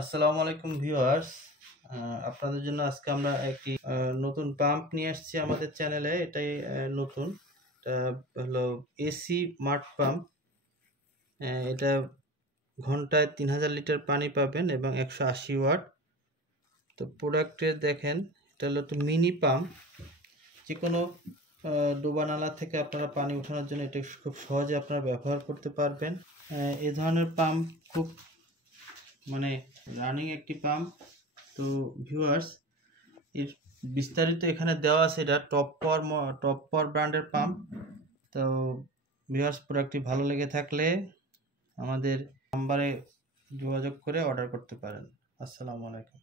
আসসালামু আলাইকুম ভিউয়ার্স। আপনাদের জন্য আজকে আমরা একটি নতুন পাম্প নিয়ে আসছি আমাদের চ্যানেলে। এটাই নতুন। এটা হলো এসি মার্ট পাম্প। এটা ঘন্টায় 3000 লিটার পানি পাবেন এবং 180 ওয়াট। তো প্রোডাক্টে দেখেন, এটা হলো তো মিনি পাম্প। যে কোনো ডোবা নালা থেকে আপনারা পানি ওঠানোর জন্য এটা খুব সহজে আপনারা ব্যবহার করতে পারবেন। এই ধরনের পাম্প খুব রানিং একটি পাম্প। তো ভিউয়ার্স, এর বিস্তারিত এখানে দেওয়া আছে। এটা টপ পাওয়ার ব্র্যান্ডের পাম্প। তো ভিউয়ার্স, প্রোডাক্টটি ভালো লেগে থাকলে আমাদের নাম্বারে যোগাযোগ করে অর্ডার করতে পারেন। আসসালামু আলাইকুম।